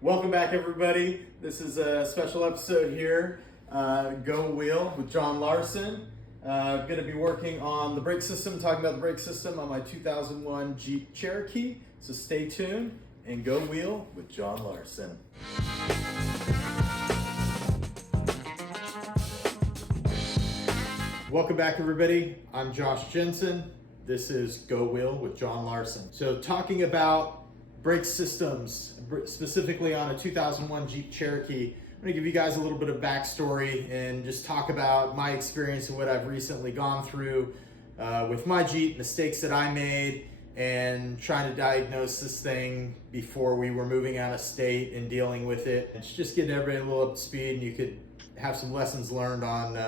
Welcome back, everybody. This is a special episode here, Go Wheel with John Larson. I'm going to be working on the brake system, talking about the brake system on my 2001 Jeep Cherokee. So stay tuned and go wheel with John Larson. Welcome back, everybody. I'm Josh Jensen. This is Go Wheel with John Larson. So talking about brake systems, specifically on a 2001 Jeep Cherokee, I'm going to give you guys a little bit of backstory and just talk about my experience and what I've recently gone through with my Jeep, mistakes that I made, and trying to diagnose this thing before we were moving out of state and dealing with it. And just getting everybody a little up to speed, and you could have some lessons learned on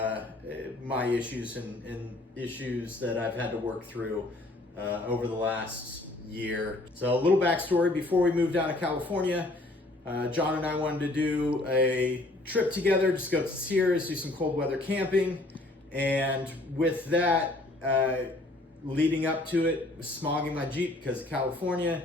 my issues and issues that I've had to work through over the last year. So a little backstory: before we moved down to California, John and I wanted to do a trip together, just go to Sierras, do some cold weather camping. And with that, leading up to it, was smogging my Jeep because of California,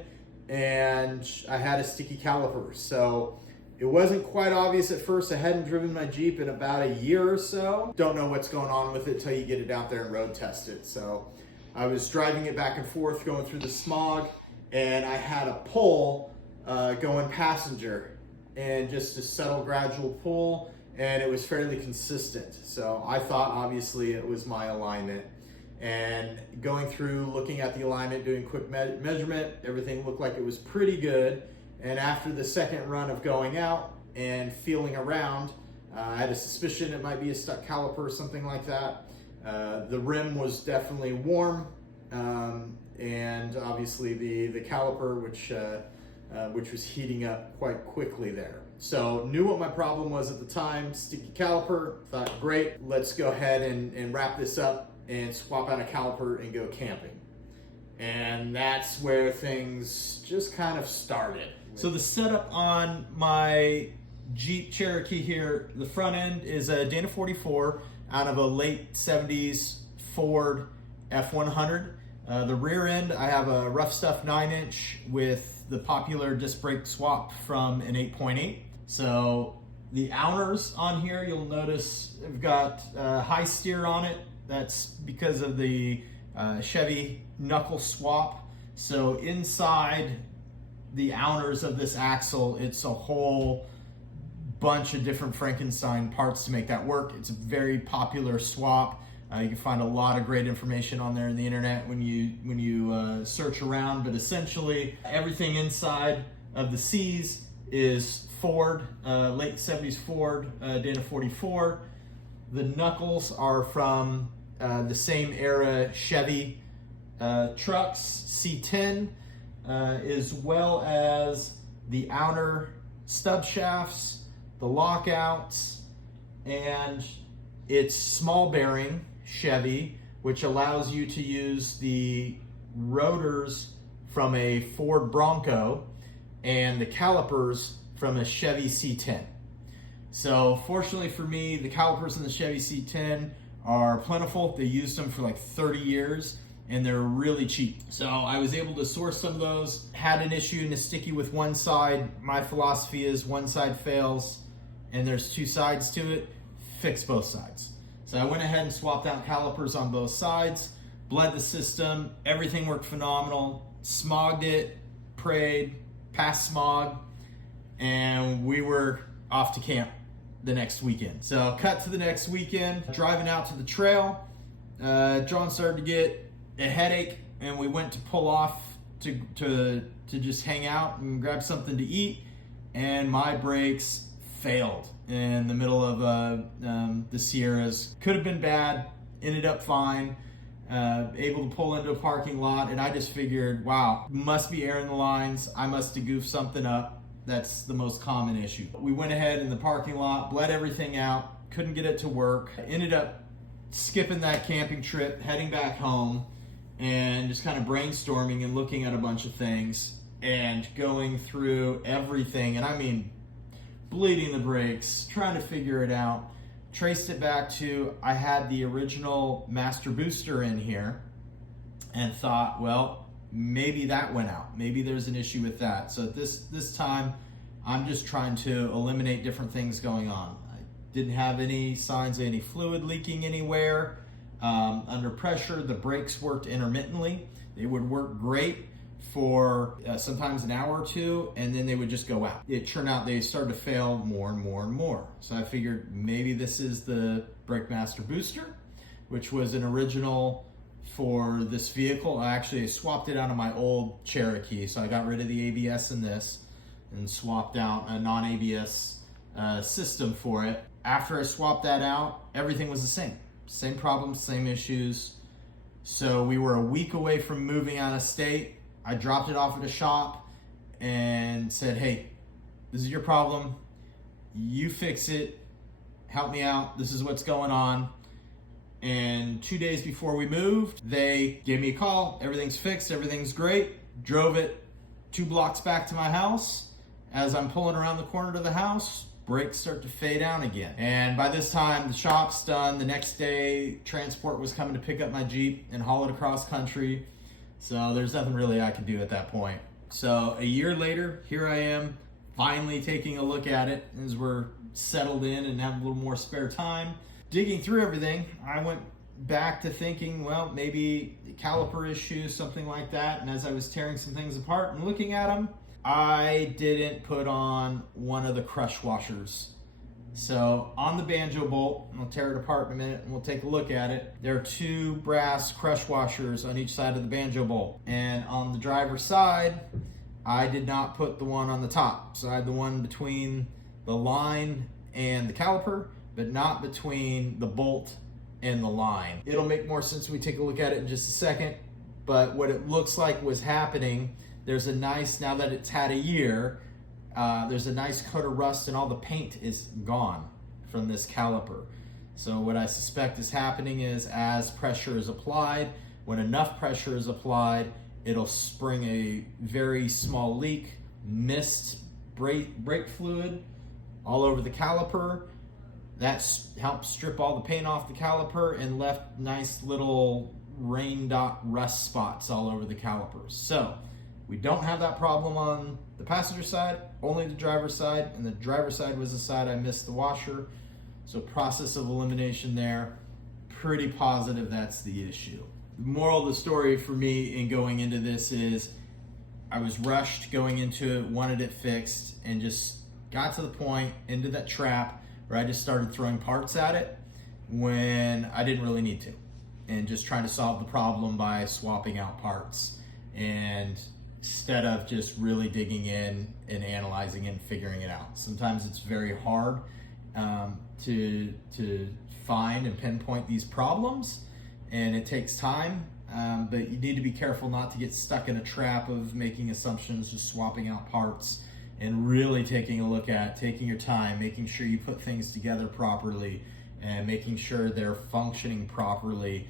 and I had a sticky caliper. So it wasn't quite obvious at first. I hadn't driven my Jeep in about a year or so. Don't know what's going on with it till you get it out there and road test it. So I was driving it back and forth, going through the smog, and I had a pull going passenger, and just a subtle gradual pull, and it was fairly consistent. So I thought obviously it was my alignment, and going through, looking at the alignment, doing quick measurement, everything looked like it was pretty good. And after the second run of going out and feeling around, I had a suspicion it might be a stuck caliper or something like that. The rim was definitely warm, and obviously the caliper, which was heating up quite quickly there. So knew what my problem was at the time: sticky caliper. Thought, great, let's go ahead and wrap this up and swap out a caliper and go camping. And that's where things just kind of started. So the setup on my Jeep Cherokee here, the front end is a Dana 44 out of a late 70s Ford F100. The rear end, I have a rough stuff 9-inch with the popular disc brake swap from an 8.8. So the owners on here, you'll notice I've got high steer on it. That's because of the Chevy knuckle swap. So inside the owners of this axle, it's a whole bunch of different Frankenstein parts to make that work. It's a very popular swap. You can find a lot of great information on there in the internet when you search around. But essentially, everything inside of the C's is Ford, late 70s Ford, Dana 44. The knuckles are from the same era Chevy trucks, C10, as well as the outer stub shafts, the lockouts, and it's small bearing Chevy, which allows you to use the rotors from a Ford Bronco and the calipers from a Chevy C10. So fortunately for me, the calipers in the Chevy C10 are plentiful. They used them for like 30 years and they're really cheap. So I was able to source some of those. Had an issue and a sticky with one side. My philosophy is one side fails and there's two sides to it, fix both sides. So I went ahead and swapped out calipers on both sides, bled the system, everything worked phenomenal, smogged it, prayed, passed smog, and we were off to camp the next weekend. So cut to the next weekend, driving out to the trail, John started to get a headache, and we went to pull off to just hang out and grab something to eat, and my brakes failed in the middle of the Sierras. Could have been bad, ended up fine, able to pull into a parking lot, and I just figured, wow, must be air in the lines, I must have goofed something up. That's the most common issue. We went ahead in the parking lot, bled everything out, couldn't get it to work, ended up skipping that camping trip, heading back home, and just kind of brainstorming and looking at a bunch of things and going through everything, and I mean bleeding the brakes, trying to figure it out. Traced it back to, I had the original master booster in here and thought, well, maybe that went out. Maybe there's an issue with that. So at this time, I'm just trying to eliminate different things going on. I didn't have any signs of any fluid leaking anywhere. Under pressure, the brakes worked intermittently. They would work great for sometimes an hour or two, and then they would just go out. It turned out they started to fail more and more and more. So I figured maybe this is the Brake Master Booster, which was an original for this vehicle. I actually swapped it out of my old Cherokee, so I got rid of the ABS in this and swapped out a non-ABS system for it. After I swapped that out, everything was the same. Same problems, same issues. So we were a week away from moving out of state. I dropped it off at a shop and said, hey, this is your problem. You fix it. Help me out. This is what's going on. And 2 days before we moved, they gave me a call. Everything's fixed. Everything's great. Drove it 2 blocks back to my house. As I'm pulling around the corner to the house, brakes start to fade out again. And by this time, the shop's done. The next day, transport was coming to pick up my Jeep and haul it across country. So there's nothing really I could do at that point. So a year later, here I am, finally taking a look at it as we're settled in and have a little more spare time. Digging through everything, I went back to thinking, well, maybe caliper issues, something like that. And as I was tearing some things apart and looking at them, I didn't put on one of the crush washers. So on the banjo bolt, and I'll tear it apart in a minute and we'll take a look at it. There are 2 brass crush washers on each side of the banjo bolt. And on the driver's side, I did not put the one on the top. So I had the one between the line and the caliper, but not between the bolt and the line. It'll make more sense when we take a look at it in just a second. But what it looks like was happening, there's a nice, now that it's had a year, there's a nice coat of rust and all the paint is gone from this caliper. So what I suspect is happening is as pressure is applied, when enough pressure is applied, it'll spring a very small leak, mist brake fluid all over the caliper. That helped strip all the paint off the caliper and left nice little rain dot rust spots all over the calipers. So we don't have that problem on the passenger side, only the driver's side, and the driver's side was the side I missed the washer. So process of elimination there, pretty positive that's the issue. The moral of the story for me in going into this is I was rushed going into it, wanted it fixed, and just got to the point, into that trap, where I just started throwing parts at it when I didn't really need to, and just trying to solve the problem by swapping out parts, and instead of just really digging in and analyzing and figuring it out. Sometimes it's very hard to find and pinpoint these problems, and it takes time, but you need to be careful not to get stuck in a trap of making assumptions, just swapping out parts, and really taking a look at, taking your time, making sure you put things together properly, and making sure they're functioning properly.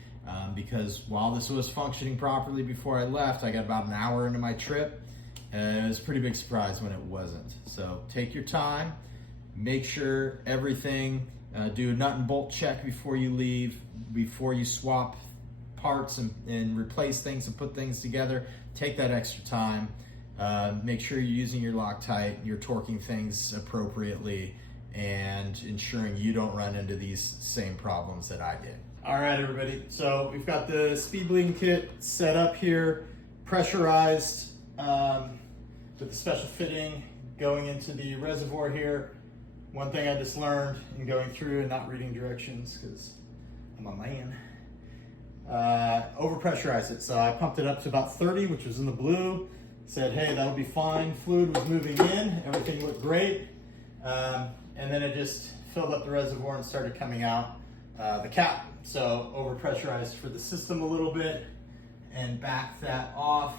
Because while this was functioning properly before I left, I got about an hour into my trip, and it was a pretty big surprise when it wasn't. So take your time, make sure everything, do a nut and bolt check before you leave, before you swap parts and replace things and put things together. Take that extra time. Make sure you're using your Loctite, you're torquing things appropriately, and ensuring you don't run into these same problems that I did. All right, everybody. So we've got the speed bleeding kit set up here, pressurized with the special fitting going into the reservoir here. One thing I just learned in going through and not reading directions, because I'm a man, overpressurize it. So I pumped it up to about 30, which was in the blue. Said, hey, that'll be fine. Fluid was moving in, everything looked great. And then it just filled up the reservoir and started coming out the cap. So overpressurized for the system a little bit and backed that off.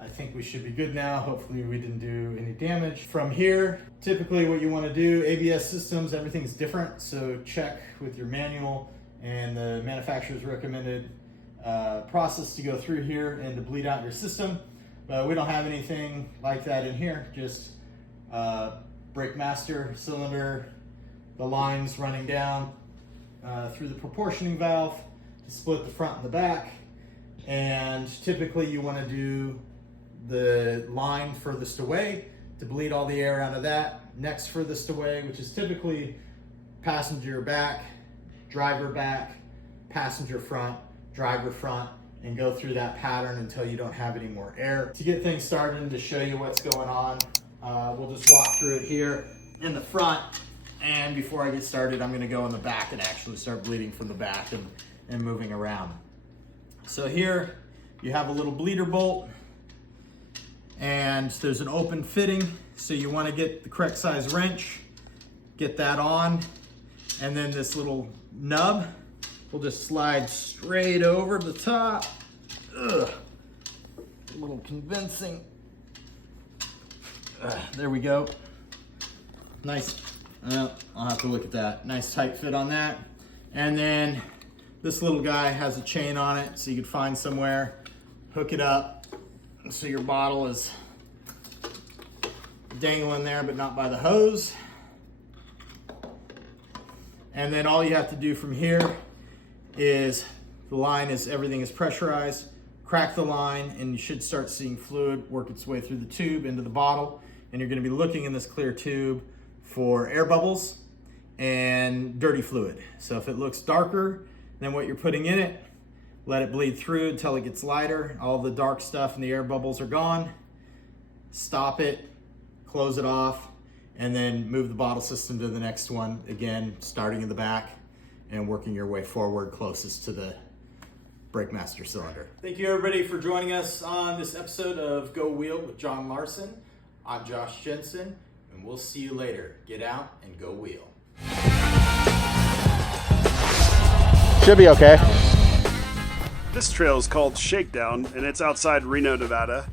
I think we should be good now. Hopefully we didn't do any damage. From here, typically what you want to do, ABS systems, everything's different. So check with your manual and the manufacturer's recommended process to go through here and to bleed out your system. But we don't have anything like that in here, just brake master cylinder, the lines running down through the proportioning valve to split the front and the back. And typically you want to do the line furthest away to bleed all the air out of that. Next furthest away, which is typically passenger back, driver back, passenger front, driver front, and go through that pattern until you don't have any more air. To get things started and to show you what's going on, we'll just walk through it here in the front. And before I get started, I'm gonna go in the back and actually start bleeding from the back and moving around. So here you have a little bleeder bolt, and there's an open fitting. So you wanna get the correct size wrench, get that on, and then this little nub will just slide straight over the top. Ugh. A little convincing. There we go. Nice. I'll have to look at that. Nice tight fit on that. And then this little guy has a chain on it, so you could find somewhere, hook it up, so your bottle is dangling there, but not by the hose. And then all you have to do from here is, the line is, everything is pressurized, crack the line, and you should start seeing fluid work its way through the tube into the bottle. And you're gonna be looking in this clear tube for air bubbles and dirty fluid. So if it looks darker than what you're putting in it, let it bleed through until it gets lighter. All the dark stuff and the air bubbles are gone. Stop it, close it off, and then move the bottle system to the next one. Again, starting in the back and working your way forward closest to the brake master cylinder. Thank you everybody for joining us on this episode of Go Wheel with John Larson. I'm Josh Jensen, and we'll see you later. Get out and go wheel. Should be okay. This trail is called Shakedown, and it's outside Reno, Nevada.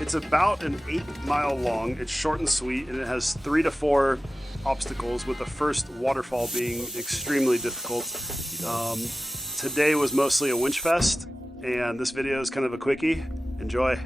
It's about an 8-mile long. It's short and sweet, and it has 3 to 4 obstacles, with the first waterfall being extremely difficult. Today was mostly a winch fest, and this video is kind of a quickie. Enjoy.